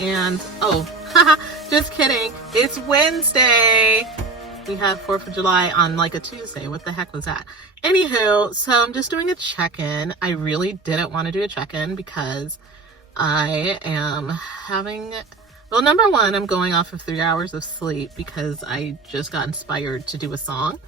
And oh, just kidding. It's Wednesday. We had 4th of July on like a Tuesday. What the heck was that? Anywho, so I'm just doing a check-in. I really didn't want to do a check-in because I am having, well, number one, I'm going off of 3 hours of sleep because I just got inspired to do a song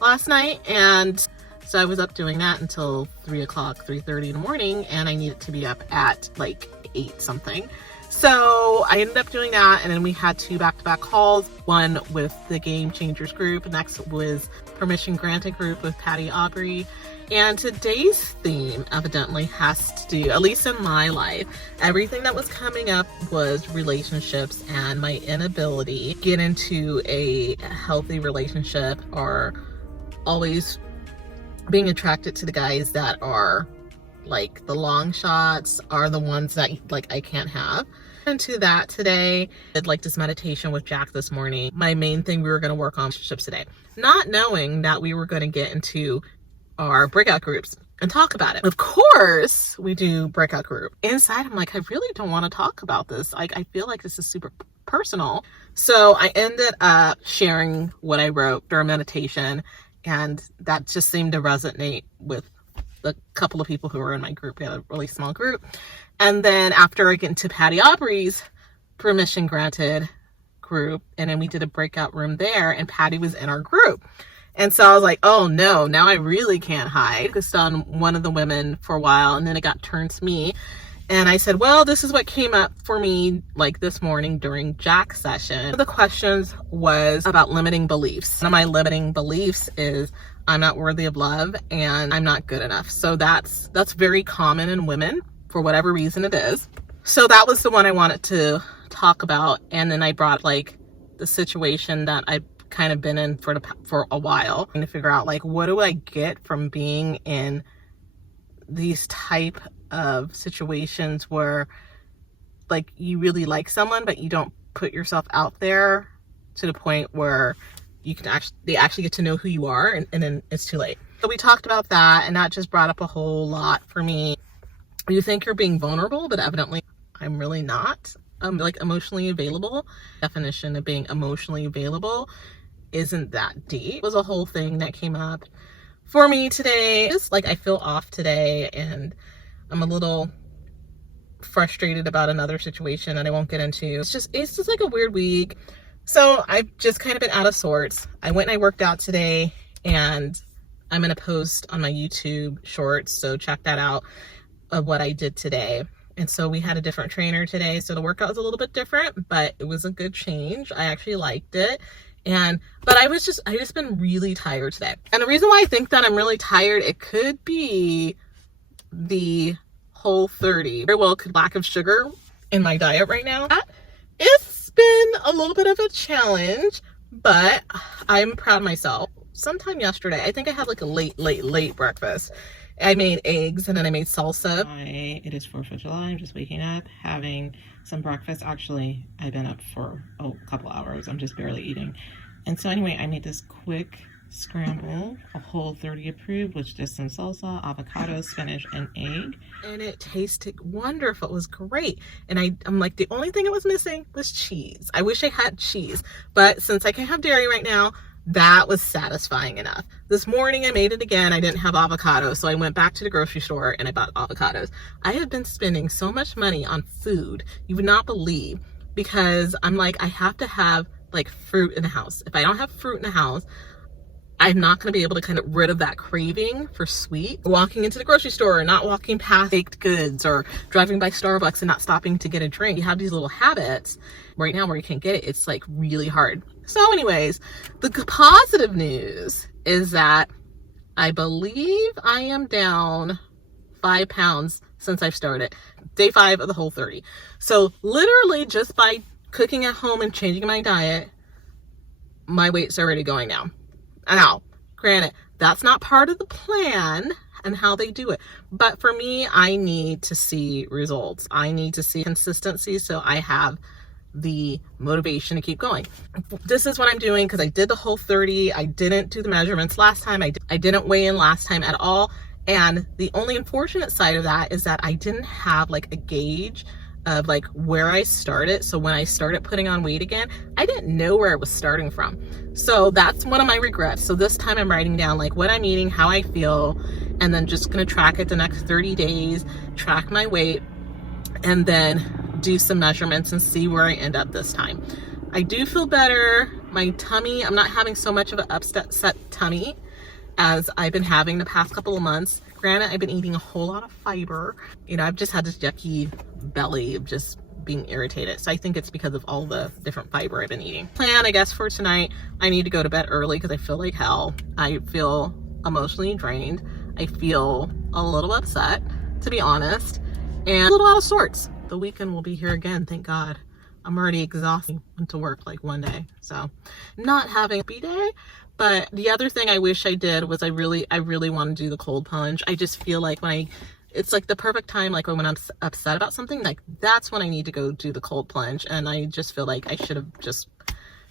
last night. And so I was up doing that until 3 o'clock, 3:30 in the morning, and I needed to be up at like 8 something. So I ended up doing that, and then we had 2 back-to-back calls, one with the Game Changers group, next was Permission Granted group with Patty Aubrey. And today's theme evidently has to do, at least in my life, everything that was coming up was relationships and my inability to get into a healthy relationship, or always being attracted to the guys that are like the long shots, are the ones that like I can't have. Into that today, I did like this meditation with Jack this morning. My main thing, we were going to work on relationships today, not knowing that we were going to get into our breakout groups and talk about it. Of course we do breakout group. Inside I'm like, I really don't want to talk about this. Like, I feel like this is super personal. So I ended up sharing what I wrote during meditation, and that just seemed to resonate with the couple of people who were in my group. We had a really small group. And then after I get into Patty Aubrey's Permission Granted group, and then we did a breakout room there, and Patty was in our group. And so I was like, oh no, now I really can't hide. I focused on one of the women for a while, and then it got turned to me. And I said, well, this is what came up for me like this morning during Jack's session. One of the questions was about limiting beliefs. One of my limiting beliefs is I'm not worthy of love and I'm not good enough. So that's very common in women for whatever reason it is. So that was the one I wanted to talk about. And then I brought like the situation that I've kind of been in for a while, trying to figure out like, what do I get from being in these type of situations where like you really like someone, but you don't put yourself out there to the point where you can they actually get to know who you are, and then it's too late. So we talked about that, and that just brought up a whole lot for me. You think you're being vulnerable, but evidently I'm really not. I'm like emotionally available. Definition of being emotionally available isn't that deep. It was a whole thing that came up for me today. Just like I feel off today, and I'm a little frustrated about another situation that I won't get into. It's just like a weird week. So I've just kind of been out of sorts. I went and I worked out today, and I'm going to post on my YouTube shorts, so check that out, of what I did today. And so we had a different trainer today, so the workout was a little bit different, but it was a good change. I actually liked it. But I just been really tired today. And the reason why I think that I'm really tired, it could be the Whole30. Very well could lack of sugar in my diet right now. It's been a little bit of a challenge, but I'm proud of myself. Sometime yesterday, I think I had like a late breakfast. I made eggs, and then I made salsa. It is 4th of July. I'm just waking up, having some breakfast. Actually, I've been up for a couple hours. I'm just barely eating. And so anyway, I made this quick scramble, a Whole30 approved, with just some salsa, avocado, spinach, and egg. And it tasted wonderful. It was great. And I'm like, the only thing it was missing was cheese. I wish I had cheese, but since I can't have dairy right now, that was satisfying enough. This morning I made it again. I didn't have avocado, so I went back to the grocery store and I bought avocados. I have been spending so much money on food you would not believe, because I'm like, I have to have like fruit in the house. If I don't have fruit in the house, I'm not going to be able to kind of rid of that craving for sweet. Walking into the grocery store and not walking past baked goods, or driving by Starbucks and not stopping to get a drink. You have these little habits right now where you can't get it. It's like really hard. So anyways, the positive news is that I believe I am down 5 pounds since I've started. Day 5 of the Whole30. So literally just by cooking at home and changing my diet, my weight's already going down. Now, granted, that's not part of the plan and how they do it. But for me, I need to see results. I need to see consistency, so I have the motivation to keep going. This is what I'm doing because I did the Whole30. I didn't do the measurements last time. I didn't weigh in last time at all. And the only unfortunate side of that is that I didn't have like a gauge of like where I started. So when I started putting on weight again, I didn't know where it was starting from. So that's one of my regrets. So this time I'm writing down like what I'm eating, how I feel, and then just gonna track it the next 30 days, track my weight, and then do some measurements and see where I end up this time. I do feel better. My tummy, I'm not having so much of an upset tummy as I've been having the past couple of months. Granted, I've been eating a whole lot of fiber. You know, I've just had this yucky belly of just being irritated. So I think it's because of all the different fiber I've been eating. Plan, I guess, for tonight, I need to go to bed early because I feel like hell. I feel emotionally drained. I feel a little upset, to be honest, and a little out of sorts. The weekend will be here again, thank God. I'm already exhausted. Went to work like one day, so not having a happy day. But the other thing I wish I did was I really want to do the cold plunge. I just feel like it's like the perfect time, like when I'm upset about something, like that's when I need to go do the cold plunge. And I just feel like I should have just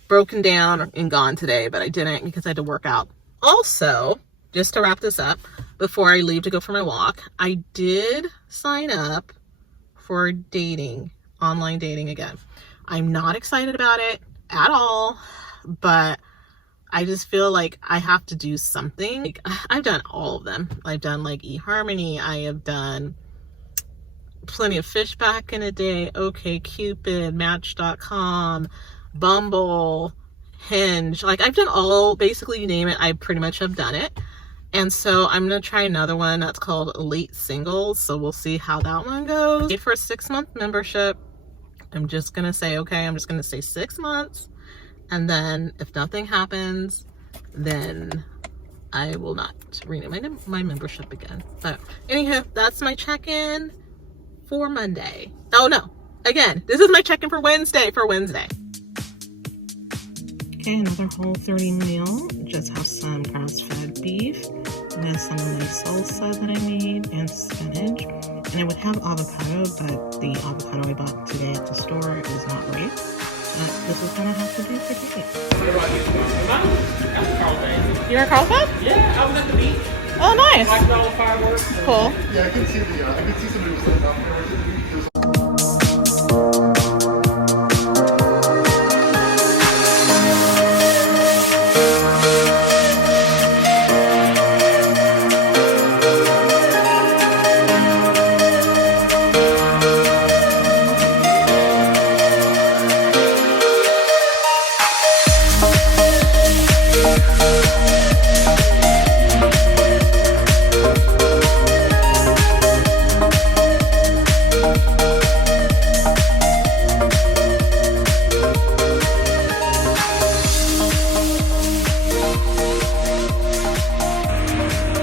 broken down and gone today, but I didn't because I had to work out. Also, just to wrap this up, before I leave to go for my walk, I did sign up for dating, online dating again. I'm not excited about it at all, but I just feel like I have to do something. Like, I've done all of them. I've done like eHarmony. I have done Plenty of Fish back in the day, OkCupid, Match.com, Bumble, Hinge. Like I've done all, basically you name it, I pretty much have done it. And so I'm going to try another one that's called Elite Singles. So we'll see how that one goes. Paid for a 6-month membership. I'm just going to say, okay, I'm just going to say 6 months. And then if nothing happens, then I will not renew my membership again. But anywho, that's my check-in for Monday. Oh no, again, this is my check-in for Wednesday, Okay, another Whole30 meal. Just have some grass-fed beef with some of my salsa that I made and spinach. And I would have avocado, but the avocado I bought today at the store is not ripe. But this is gonna have to do for today. You're at Carlsbad? Yeah, I was at the beach. Oh, nice. Watching all the fireworks. Cool. Yeah, I can see somebody was sitting out there.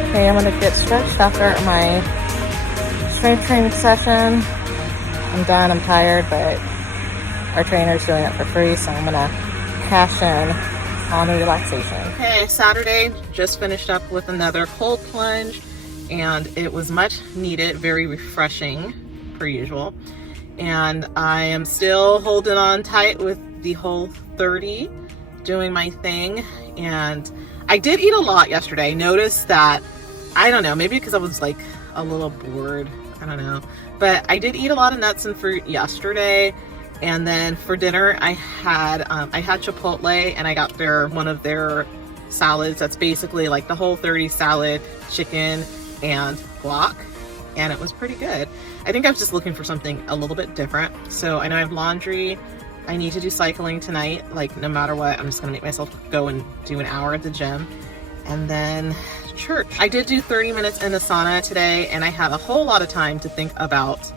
Okay, I'm gonna get stretched after my strength training session. I'm done, I'm tired, but our trainer's doing it for free, so I'm gonna cash in on the relaxation. Okay, Saturday, just finished up with another cold plunge, and it was much needed, very refreshing, per usual. And I am still holding on tight with the Whole30, doing my thing. And I did eat a lot yesterday. I noticed that, I don't know, maybe because I was like a little bored, I don't know. But I did eat a lot of nuts and fruit yesterday. And then for dinner, I had Chipotle, and I got one of their salads. That's basically like the Whole30 salad, chicken, and guac. And it was pretty good. I think I was just looking for something a little bit different. So I know I have laundry. I need to do cycling tonight. Like no matter what, I'm just gonna make myself go and do an hour at the gym. And then church. I did do 30 minutes in the sauna today, and I had a whole lot of time to think about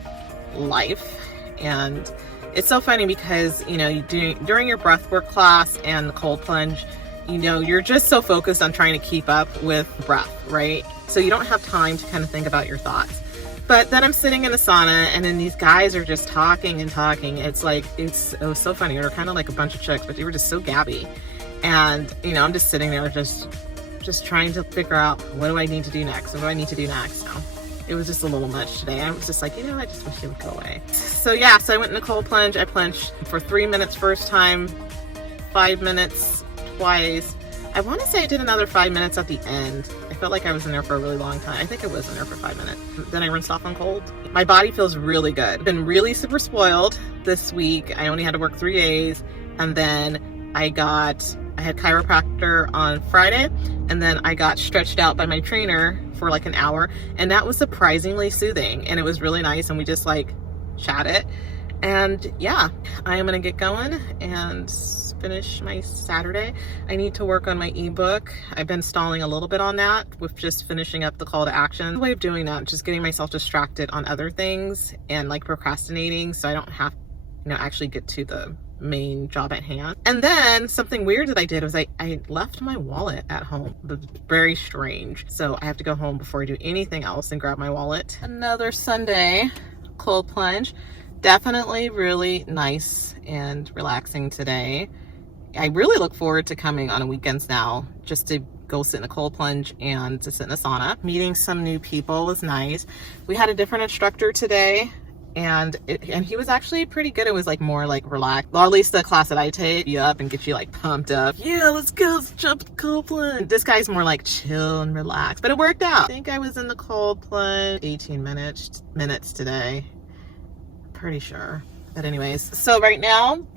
life. And it's so funny because, you know, during your breathwork class and the cold plunge, you know, you're just so focused on trying to keep up with breath, right? So you don't have time to kind of think about your thoughts. But then I'm sitting in the sauna, and then these guys are just talking and talking. It's like, it was so funny. They were kind of like a bunch of chicks, but they were just so gabby. And, you know, I'm just sitting there just trying to figure out, what do I need to do next? What do I need to do next? So it was just a little much today. I was just like, you know, I just wish it would go away. So yeah, so I went in a cold plunge. I plunged for 3 minutes first time, 5 minutes twice, I want to say I did another 5 minutes at the end. I felt like I was in there for a really long time. I think I was in there for 5 minutes. Then I rinsed off on cold. My body feels really good. Been really super spoiled this week. I only had to work 3 days, and then I had chiropractor on Friday, and then I got stretched out by my trainer for like an hour, and that was surprisingly soothing, and it was really nice, and we just like chatted. And yeah, I am gonna get going and finish my Saturday. I need to work on my ebook. I've been stalling a little bit on that with just finishing up the call to action. The way of doing that, just getting myself distracted on other things and like procrastinating so I don't have, actually get to the main job at hand. And then something weird that I did was I left my wallet at home. It was very strange. So I have to go home before I do anything else and grab my wallet. Another Sunday cold plunge. Definitely really nice and relaxing today. I really look forward to coming on weekends now just to go sit in a cold plunge and to sit in a sauna. Meeting some new people was nice. We had a different instructor today, and he was actually pretty good. It was like more like relaxed. Or at least the class that I take you up and get you like pumped up. Yeah, let's go, let's jump the cold plunge. This guy's more like chill and relaxed, but it worked out. I think I was in the cold plunge 18 minutes today. Pretty sure. But anyways, so right now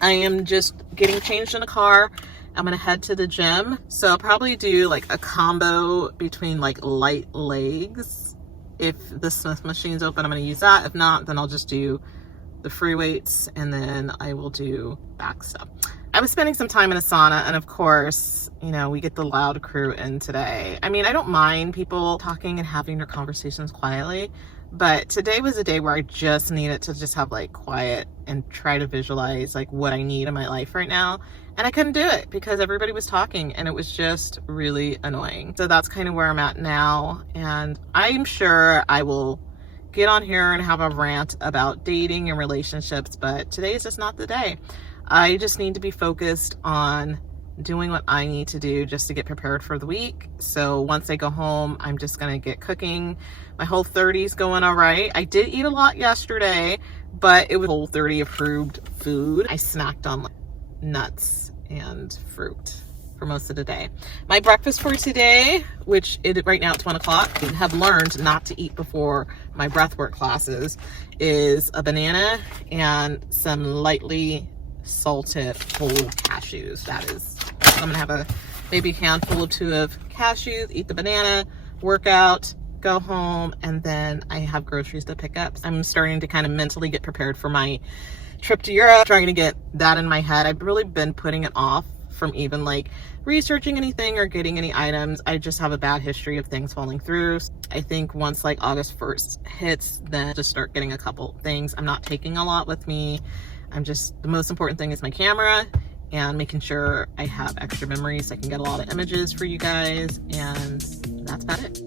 I am just getting changed in the car. I'm gonna head to the gym. So I'll probably do like a combo between like light legs. If the Smith machine's open, I'm gonna use that. If not, then I'll just do the free weights, and then I will do back stuff. I was spending some time in a sauna, and of course, we get the loud crew in today. I mean, I don't mind people talking and having their conversations quietly, but today was a day where I just needed to just have like quiet and try to visualize like what I need in my life right now. And I couldn't do it because everybody was talking, and it was just really annoying. So that's kind of where I'm at now. And I'm sure I will get on here and have a rant about dating and relationships, but today is just not the day. I just need to be focused on doing what I need to do just to get prepared for the week. So once I go home, I'm just gonna get cooking. My Whole30's going all right. I did eat a lot yesterday, but it was Whole30 approved food. I snacked on like nuts and fruit for most of the day. My breakfast for today, which right now it's 1 o'clock, I have learned not to eat before my breathwork classes, is a banana and some lightly salted whole cashews. I'm gonna have a maybe handful or 2 of cashews, eat the banana, work out, go home, and then I have groceries to pick up. I'm starting to kind of mentally get prepared for my trip to Europe, trying to get that in my head. I've really been putting it off from even like researching anything or getting any items. I just have a bad history of things falling through. I think once like August 1st hits, then just start getting a couple things. I'm not taking a lot with me. The most important thing is my camera and making sure I have extra memories so I can get a lot of images for you guys, and that's about it.